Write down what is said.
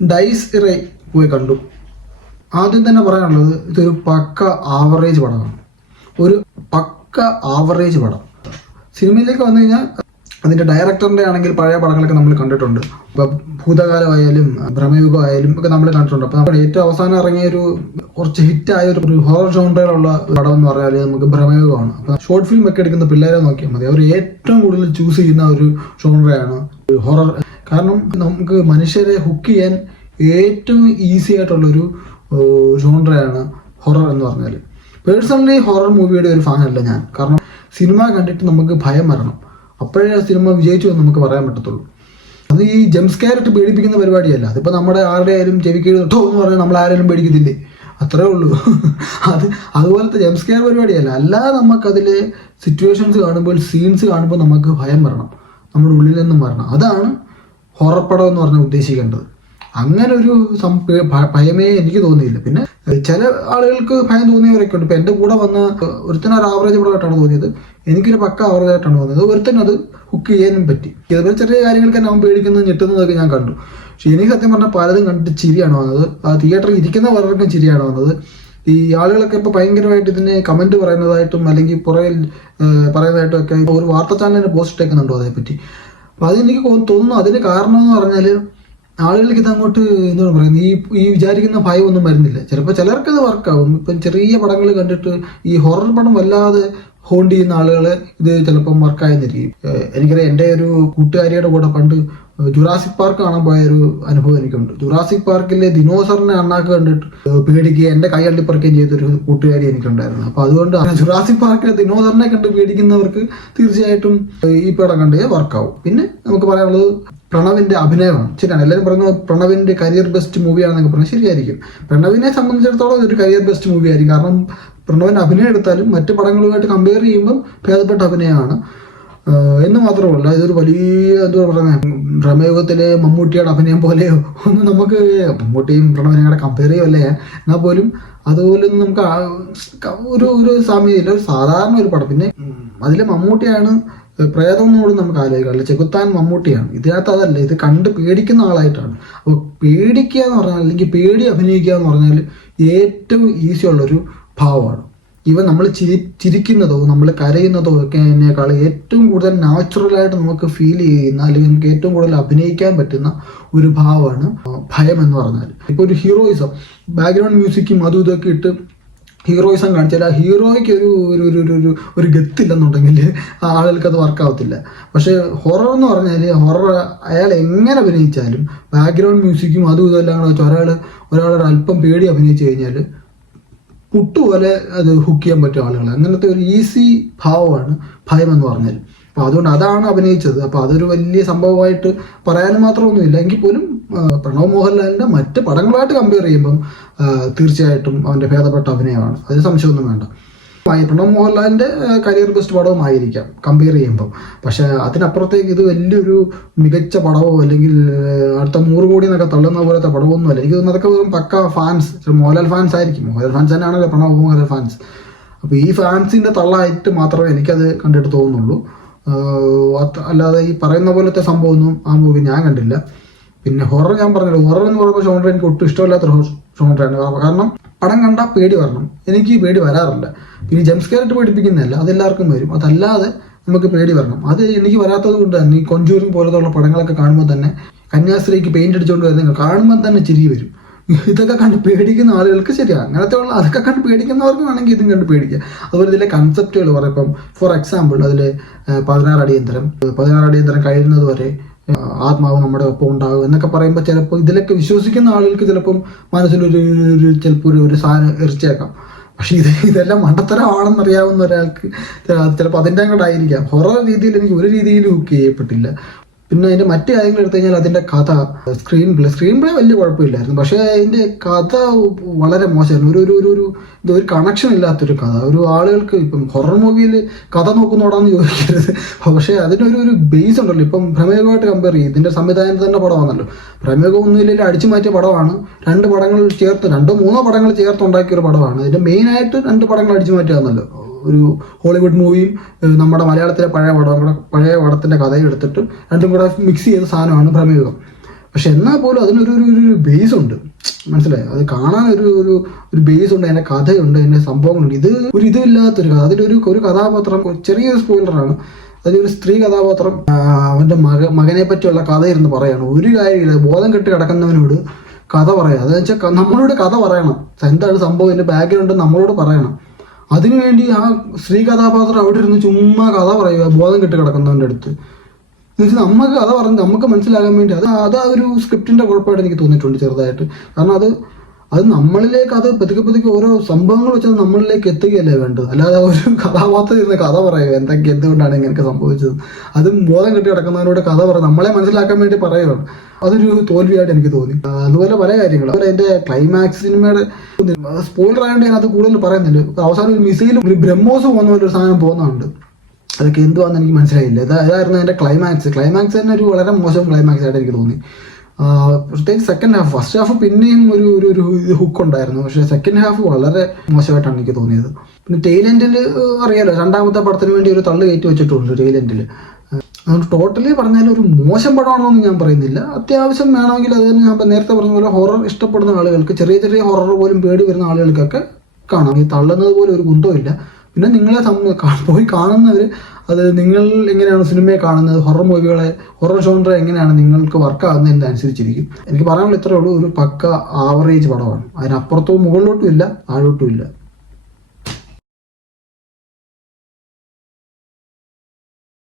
Dyes ഇറേ പോയി കണ്ടു. ആദ്യം തന്നെ പറയാനുള്ളത് ഇതൊരു പക്ക ആവറേജ് പടമാണ്. ഒരു പക്ക ആവറേജ് പടം. സിനിമയിലേക്ക് വന്നു കഴിഞ്ഞാൽ അതിന്റെ ഡയറക്ടറിന്റെ ആണെങ്കിൽ പഴയ പടങ്ങളൊക്കെ നമ്മൾ കണ്ടിട്ടുണ്ട്. ഇപ്പം ഭൂതകാലമായാലും ഭ്രമയുഗമായാലും ഒക്കെ നമ്മൾ കണ്ടിട്ടുണ്ട്. അപ്പോൾ നമ്മുടെ ഏറ്റവും അവസാനം ഇറങ്ങിയ ഒരു കുറച്ച് ഹിറ്റായ ഒരു ഹൊറർ ജോണ്ടറിലുള്ള പടം എന്ന് പറഞ്ഞാൽ നമുക്ക് ഭ്രമയുഗമാണ്. അപ്പോൾ ഷോർട്ട് ഫിലിം ഒക്കെ എടുക്കുന്ന പിള്ളേരെ നോക്കിയാൽ മതി. അവർ ഏറ്റവും കൂടുതൽ ചൂസ് ചെയ്യുന്ന ഒരു ജോണ്ടറയാണ് ഹൊറർ കാരണം നമുക്ക് മനുഷ്യരെ ഹുക്ക് ചെയ്യാൻ ഏറ്റവും ഈസി ആയിട്ടുള്ളൊരു ജോൺറയാണ് ഹൊറർ എന്ന് പറഞ്ഞാൽ. പേഴ്സണലി ഹൊറർ മൂവിയുടെ ഒരു ഫാനല്ല ഞാൻ. കാരണം സിനിമ കണ്ടിട്ട് നമുക്ക് ഭയം വരണം. അപ്പോഴേ ആ സിനിമ വിജയിച്ചു എന്ന് നമുക്ക് പറയാൻ പറ്റത്തുള്ളൂ. അത് ഈ ജംസ്കാരിട്ട് പേടിപ്പിക്കുന്ന പരിപാടിയല്ല. അതിപ്പോൾ നമ്മുടെ ആരുടെ ആയാലും ചെവിക്കേട് തൊട്ടോ എന്ന് പറഞ്ഞാൽ നമ്മൾ ആരെങ്കിലും പേടിക്കത്തില്ലേ? അത്രേ ഉള്ളൂ. അത് അതുപോലത്തെ ജംസ്കെയർ പരിപാടിയല്ല. അല്ലാതെ നമുക്കതിൽ സിറ്റുവേഷൻസ് കാണുമ്പോൾ സീൻസ് കാണുമ്പോൾ നമുക്ക് ഭയം വരണം. നമ്മുടെ ഉള്ളിൽ നിന്നും വരണം. അതാണ് ഹൊറർ പടം എന്ന് പറഞ്ഞാൽ ഉദ്ദേശിക്കേണ്ടത് അങ്ങനെ ഒരു ഭയമേ എനിക്ക് തോന്നിയില്ല. പിന്നെ ചില ആളുകൾക്ക് ഭയം തോന്നിയവരൊക്കെ ഉണ്ട് ഇപ്പൊ എന്റെ കൂടെ വന്ന ഒരുത്തന ഒരു ആവറേജ് പടമായിട്ടാണ് തോന്നിയത്. എനിക്കൊരു പക്ക ആവറേജ് ആയിട്ടാണ് തോന്നിയത്. ഒരുത്തൻ അത് ഹുക്ക് ചെയ്യാനും പറ്റി. ഇതുപോലെ ചെറിയ കാര്യങ്ങൾക്ക് തന്നെ അവൻ പേടിക്കുന്നത് ഞെട്ടുന്നതൊക്കെ ഞാൻ കണ്ടു. പക്ഷെ എനിക്ക് സത്യം പറഞ്ഞാൽ പലതും കണ്ടിട്ട് ചിരിയാണ് വന്നത്. ആ തിയേറ്ററിൽ ഇരിക്കുന്ന പലർക്കും ചിരിയാണ് വന്നത്. ഈ ആളുകളൊക്കെ ഇപ്പൊ ഭയങ്കരമായിട്ട് ഇതിനെ കമന്റ് പറയുന്നതായിട്ടും അല്ലെങ്കിൽ പുറകിൽ പറയുന്നതായിട്ടും ഒക്കെ ഒരു വാർത്താ ചാനലിന് പോസ്റ്റ് ഇട്ടേക്കുന്നുണ്ടോ അതേപ്പറ്റി. അപ്പൊ അതെനിക്ക് തോന്നുന്നു അതിന് കാരണം എന്ന് പറഞ്ഞാൽ ആളുകൾക്ക് ഇത് അങ്ങോട്ട് എന്താണ് പറയുന്നത് ഈ ഈ വിചാരിക്കുന്ന ഭയം ഒന്നും വരുന്നില്ല. ചിലപ്പോൾ ചിലർക്ക് ഇത് വർക്കാവും ഇപ്പം ചെറിയ പടങ്ങൾ കണ്ടിട്ട് ഈ ഹൊറർ പടം വല്ലാതെ ഹോണ്ട് ചെയ്യുന്ന ആളുകൾ ഇത് ചിലപ്പം വർക്കായെന്നിരിക്കും എനിക്കറിയാം എന്റെ ഒരു കൂട്ടുകാരിയുടെ കൂടെ പണ്ട് ജുറാസിക് പാർക്ക് കാണാൻ പോയ ഒരു അനുഭവം എനിക്കുണ്ട്. ജുറാസിക് പാർക്കിലെ ദിനോസറിനെ അണ്ണാക്ക് കണ്ടിട്ട് പേടിക്കുകയും എന്റെ കൈ അള്ളിപ്പറിക്കുകയും ചെയ്തൊരു കൂട്ടുകാരി എനിക്കുണ്ടായിരുന്നു. അപ്പോൾ അതുകൊണ്ട് ജുറാസിക് പാർക്കിലെ ദിനോസറിനെ കണ്ട് പേടിക്കുന്നവർക്ക് തീർച്ചയായിട്ടും ഈ പടം കണ്ട് വർക്കാവും. പിന്നെ നമുക്ക് പറയാനുള്ളത് പ്രണവിന്റെ അഭിനയമാണ്. ശരിയാണ് എല്ലാവരും പറയുന്നത് പ്രണവിന്റെ കരിയർ ബെസ്റ്റ് മൂവിയാണെന്നൊക്കെ പറഞ്ഞാൽ ശരിയായിരിക്കും. പ്രണവിനെ സംബന്ധിച്ചിടത്തോളം ഇതൊരു കരിയർ ബെസ്റ്റ് മൂവി ആയിരിക്കും കാരണം പ്രണവിന്റെ അഭിനയം എടുത്താലും മറ്റു പടങ്ങളുമായിട്ട് കമ്പയർ ചെയ്യുമ്പോൾ ഭേദപ്പെട്ട അഭിനയമാണ്. എന്ന് മാത്രമല്ല ഇതൊരു വലിയ എന്താ പറയുന്നത് പ്രമേഹത്തിലെ മമ്മൂട്ടിയുടെ അഭിനയം പോലെയോ ഒന്നും നമുക്ക് മമ്മൂട്ടിയും പ്രണവിനെയും കൂടെ കമ്പയർ ചെയ്യുമല്ലേ എന്നാൽ പോലും അതുപോലൊന്നും നമുക്ക് ഒരു ഒരു സാമ്യതയില്ല ഒരു സാധാരണ ഒരു പടം. പിന്നെ അതിലെ മമ്മൂട്ടിയാണ് പ്രേതം എന്നുകൂടി നമുക്ക് ആലോചിക്കാം. അല്ലെ ചെകുത്താൻ മമ്മൂട്ടിയാണ്. ഇതിനകത്ത് അതല്ല ഇത് കണ്ട് പേടിക്കുന്ന ആളായിട്ടാണ്. അപ്പോൾ പേടിക്കുക എന്ന് പറഞ്ഞാൽ അല്ലെങ്കിൽ പേടി അഭിനയിക്കുക എന്ന് പറഞ്ഞാൽ ഏറ്റവും ഈസി ഉള്ളൊരു ഭാവമാണ്. ഇവ നമ്മൾ ചിരി ചിരിക്കുന്നതോ നമ്മൾ കരയുന്നതോ ഒക്കെ അതിനേക്കാൾ ഏറ്റവും കൂടുതൽ നാച്ചുറലായിട്ട് നമുക്ക് ഫീൽ ചെയ്യുന്ന അല്ലെങ്കിൽ നമുക്ക് ഏറ്റവും കൂടുതൽ അഭിനയിക്കാൻ പറ്റുന്ന ഒരു ഭാവമാണ് ഭയം എന്ന് പറഞ്ഞാൽ. ഇപ്പോൾ ഒരു ഹീറോയിസം ബാക്ക്ഗ്രൗണ്ട് മ്യൂസിക്കും അതും ഇതൊക്കെ ഇട്ട് ഹീറോയിസം കാണിച്ചാൽ ആ ഹീറോയ്ക്ക് ഒരു ഒരു ഒരു ഒരു ഒരു ഒരു ഗത്തില്ലെന്നുണ്ടെങ്കിൽ ആളുകൾക്ക് അത് വർക്കാവത്തില്ല പക്ഷേ ഹൊറർ എന്ന് പറഞ്ഞാൽ ഹൊറർ അയാൾ എങ്ങനെ അഭിനയിച്ചാലും ബാക്ക്ഗ്രൗണ്ട് മ്യൂസിക്കും അതും ഇതെല്ലാം കൂടെ വെച്ച് ഒരാൾ ഒരാളൊരു അല്പം പേടി അഭിനയിച്ചു കഴിഞ്ഞാൽ പുട്ടുപോലെ അത് ഹുക്ക് ചെയ്യാൻ പറ്റും ആളുകൾ അങ്ങനത്തെ ഒരു ഈസി ഭാവമാണ് ഭയം എന്ന് പറഞ്ഞാൽ. അപ്പോൾ അതുകൊണ്ട് അതാണ് അഭിനയിച്ചത്. അപ്പോൾ അതൊരു വലിയ സംഭവമായിട്ട് പറയാനും മാത്രമൊന്നുമില്ല. എങ്കിൽ പോലും പ്രണവ് മോഹൻലാലിന്റെ മറ്റ് പടങ്ങളായിട്ട് കമ്പയർ ചെയ്യുമ്പം തീർച്ചയായിട്ടും അവന്റെ ഭേദപ്പെട്ട അഭിനയമാണ്. അതിന് സംശയമൊന്നും വേണ്ട. പ്രണവ് മോഹൻലാലിന്റെ കരിയർ ബെസ്റ്റ് പടവുമായിരിക്കാം കമ്പയർ ചെയ്യുമ്പോൾ പക്ഷേ അതിനപ്പുറത്തേക്ക് ഇത് വലിയൊരു മികച്ച പടവോ അല്ലെങ്കിൽ അടുത്ത നൂറ് കോടി എന്നൊക്കെ തള്ളുന്ന പോലത്തെ പടമൊന്നും അല്ല. എനിക്ക് തോന്നുന്നു അതൊക്കെ വെറും പക്ക ഫാൻസ് മോഹൻലാൽ ഫാൻസ് ആയിരിക്കും. മോഹൻലാൽ ഫാൻസ് തന്നെയാണല്ലോ പ്രണവ് മോഹൻലാൽ ഫാൻസ്. അപ്പോൾ ഈ ഫാൻസിന്റെ തള്ളായിട്ട് മാത്രമേ എനിക്കത് കണ്ടിട്ട് തോന്നുന്നുള്ളൂ. അല്ലാതെ ഈ പറയുന്ന പോലത്തെ സംഭവമൊന്നും ആ മൂവി ഞാൻ കണ്ടില്ല. പിന്നെ ഹൊറർ ഞാൻ പറഞ്ഞല്ലോ? ഹൊറർ എന്ന് പറയുമ്പോൾ ഷോണ്ടർ എനിക്ക് ഒട്ടും ഇഷ്ടമില്ലാത്തൊരു ഷോണ്ടറാണ് കാരണം പടം കണ്ടാൽ പേടി വരണം. എനിക്ക് പേടി വരാറില്ല. പിന്നെ ജംസ്കേറിട്ട് പേടിപ്പിക്കുന്നതല്ല അതെല്ലാവർക്കും വരും. അതല്ലാതെ നമുക്ക് പേടി വരണം. അത് എനിക്ക് വരാത്തത് കൊണ്ട് തന്നെ ഈ കൊഞ്ചൂരിങ് പോലത്തുള്ള പടങ്ങളൊക്കെ കാണുമ്പോൾ തന്നെ കന്യാസ്ത്രീക്ക് പെയിന്റ് അടിച്ചുകൊണ്ട് വരുന്ന കാണുമ്പോൾ തന്നെ ചിരി വരും. ഇതൊക്കെ കണ്ട് പേടിക്കുന്ന ആളുകൾക്ക് ശരിയാണ് അങ്ങനത്തെ ഉള്ള അതൊക്കെ കണ്ട് പേടിക്കുന്നവർക്ക് വേണമെങ്കിൽ ഇതും കണ്ട് പേടിക്കുക അതുപോലെ ഇതിലെ കൺസെപ്റ്റുകൾ പറയാം. ഇപ്പം ഫോർ എക്സാമ്പിൾ അതിൽ പതിനാറ് അടിയന്തരം പതിനാറ് അടിയന്തരം കഴിയുന്നത് വരെ ആത്മാവ് നമ്മുടെ ഒപ്പം ഉണ്ടാകും എന്നൊക്കെ പറയുമ്പോൾ ചിലപ്പോൾ ഇതിലൊക്കെ വിശ്വസിക്കുന്ന ആളുകൾക്ക് ചിലപ്പം മനസ്സിലൊരു ചിലപ്പോൾ ഒരു ഒരു സാധനം എറിച്ചേക്കാം. പക്ഷേ ഇത് ഇതെല്ലാം മണ്ടത്തരമാണെന്ന് അറിയാവുന്ന ഒരാൾക്ക് ചിലപ്പോൾ അതിന്റെ അങ്ങോട്ടായിരിക്കാം. ഹൊറർ രീതിയിൽ എനിക്ക് ഒരു രീതിയിലും ഹുക്ക് ചെയ്യപ്പെട്ടില്ല. പിന്നെ അതിന്റെ മറ്റു കാര്യങ്ങൾ എടുത്തു കഴിഞ്ഞാൽ അതിന്റെ കഥ സ്ക്രീൻ പ്ലേ സ്ക്രീൻ പ്ലേ വലിയ കുഴപ്പമില്ലായിരുന്നു. പക്ഷേ അതിന്റെ കഥ വളരെ മോശമായിരുന്നു. ഒരു ഒരു ഒരു ഒരു ഇത് ഒരു കണക്ഷൻ ഇല്ലാത്തൊരു കഥ. ഒരു ആളുകൾക്ക് ഇപ്പം ഹൊറർ മൂവിയിൽ കഥ നോക്കുന്നോടാന്ന് ചോദിക്കരുത്. പക്ഷേ അതിനൊരു ഒരു ബേസ് ഉണ്ടല്ലോ. ഇപ്പം പ്രമേഹമായിട്ട് കമ്പയർ ചെയ്യും. ഇതിന്റെ സംവിധാനം തന്നെ പടമാണല്ലോ. പ്രമേഹം ഒന്നുമില്ലെങ്കിൽ അടിച്ചു മാറ്റിയ പടമാണ്. രണ്ട് പടങ്ങൾ ചേർത്ത് രണ്ടോ മൂന്നോ പടങ്ങൾ ചേർത്ത് ഉണ്ടാക്കിയ ഒരു പടമാണ്. ഇതിന്റെ മെയിനായിട്ട് രണ്ട് പടങ്ങൾ അടിച്ചു മാറ്റുകയാണല്ലോ ഒരു ഹോളിവുഡ് മൂവിയും നമ്മുടെ മലയാളത്തിലെ പഴയ പടം പഴയ പടത്തിന്റെ കഥയും എടുത്തിട്ട് രണ്ടും കൂടെ മിക്സ് ചെയ്ത സാധനമാണ് ഭ്രമയുഗം. പക്ഷെ എന്നാൽ പോലും അതിനൊരു ഒരു ഒരു ബേസ് ഉണ്ട്. മനസ്സിലായോ? അത് കാണാൻ ഒരു ഒരു ഒരു ബേസ് ഉണ്ട് അതിന്റെ കഥയുണ്ട് അതിന്റെ സംഭവങ്ങളുണ്ട്. ഇത് ഒരു ഇതില്ലാത്തൊരു കഥ. അതിലൊരു ഒരു കഥാപാത്രം ചെറിയൊരു സ്പോയിലറാണ് അതിലൊരു സ്ത്രീ കഥാപാത്രം അവന്റെ മക മകനെ പറ്റിയുള്ള കഥ ഇരുന്ന് പറയാണ്. ഒരു കാര്യമില്ല. ബോധം കെട്ട് കിടക്കുന്നവനോട് കഥ പറയാം. അതെന്ന് വെച്ചാൽ നമ്മളോട് കഥ പറയണം. എന്താണ് സംഭവം? ഇതിന്റെ ബാക്ക്ഗ്രൗണ്ട് നമ്മളോട് പറയണം. അതിനുവേണ്ടി ആ സ്ത്രീ കഥാപാത്രം അവിടെ ഇരുന്ന് ചുമ്മാ കഥ പറയുക ബോധം കെട്ട് കിടക്കുന്നവന്റെ അടുത്ത്. എന്നുവെച്ചാൽ നമുക്ക് കഥ പറഞ്ഞ് നമുക്ക് മനസ്സിലാകാൻ വേണ്ടി അത് അത് ആ ഒരു സ്ക്രിപ്റ്റിന്റെ കുഴപ്പമായിട്ട് എനിക്ക് തോന്നിയിട്ടുണ്ട് ചെറുതായിട്ട്. കാരണം അത് അത് നമ്മളിലേക്ക് അത് പതുക്കെ പതുക്കെ ഓരോ സംഭവങ്ങൾ വെച്ചാൽ നമ്മളിലേക്ക് എത്തുകയല്ലേ വേണ്ടത്. അല്ലാതെ ഒരു കഥാപാത്രം ഇരുന്ന് കഥ പറയുക എന്തൊക്കെ എന്തുകൊണ്ടാണ് ഇങ്ങനെയൊക്കെ സംഭവിച്ചത്? അത് ബോധം കെട്ടി കിടക്കുന്നവരോട് കഥ പറ നമ്മളെ മനസ്സിലാക്കാൻ വേണ്ടി പറയുകയാണ് അതൊരു തോൽവിയായിട്ട് എനിക്ക് തോന്നി. അതുപോലെ പല കാര്യങ്ങളും. അതുപോലെ എന്റെ ക്ലൈമാക്സ് സിനിമയുടെ സ്പോയിലർ ആയതുകൊണ്ട് ഞാൻ അത് കൂടുതൽ പറയുന്നില്ല. അവസാനം ഒരു മിസൈലും ഒരു ബ്രഹ്മോസ് പോകുന്ന പോലെ ഒരു സാധനം പോകുന്നുണ്ട്. അതൊക്കെ എന്തുവാന്ന് എനിക്ക് മനസ്സിലായില്ല. ഇതാ ഇതായിരുന്നു അതിന്റെ ക്ലൈമാക്സ് ക്ലൈമാക്സ് തന്നെ ഒരു വളരെ മോശം ക്ലൈമാക്സ് ആയിട്ട് എനിക്ക് തോന്നി. പ്രത്യേകിച്ച് സെക്കൻഡ് ഹാഫ് ഫസ്റ്റ് ഹാഫ് പിന്നെയും ഒരു ഒരു ഒരു ഹുക്ക് ഉണ്ടായിരുന്നു. പക്ഷെ സെക്കൻഡ് ഹാഫ് വളരെ മോശമായിട്ടാണ് എനിക്ക് തോന്നിയത്. പിന്നെ ടെയിലെൻഡിൽ അറിയാലോ രണ്ടാമത്തെ പടത്തിന് വേണ്ടി ഒരു തള്ളു കയറ്റി വെച്ചിട്ടുണ്ട് ടെയിലെൻഡിൽ അതുകൊണ്ട് ടോട്ടലി പറഞ്ഞാൽ ഒരു മോശം പടമാണെന്നൊന്നും ഞാൻ പറയുന്നില്ല. അത്യാവശ്യം വേണമെങ്കിൽ അത് തന്നെ ഞാൻ നേരത്തെ പറഞ്ഞ പോലെ ഹൊറർ ഇഷ്ടപ്പെടുന്ന ആളുകൾക്ക് ചെറിയ ചെറിയ ഹൊറർ പോലും പേടി വരുന്ന ആളുകൾക്കൊക്കെ കാണാം. ഈ തള്ളുന്നത് പോലെ ഒരു കുന്തമില്ല പിന്നെ നിങ്ങളെ പോയി കാണുന്നവർ അത് നിങ്ങൾ എങ്ങനെയാണ് സിനിമയെ കാണുന്നത്? ഹൊറർ മൂവികളെ ഹൊറർ ജോൺറ എങ്ങനെയാണ് നിങ്ങൾക്ക് വർക്ക് ആകുന്നതിന്റെ അനുസരിച്ചിരിക്കും എനിക്ക് പറയാനുള്ള ഇത്രേ ഉള്ളൂ. ഒരു പക്ക ആവറേജ് പടമാണ്. അതിനപ്പുറത്തോ മുകളിലോട്ടും ഇല്ല താഴോട്ടും ഇല്ല.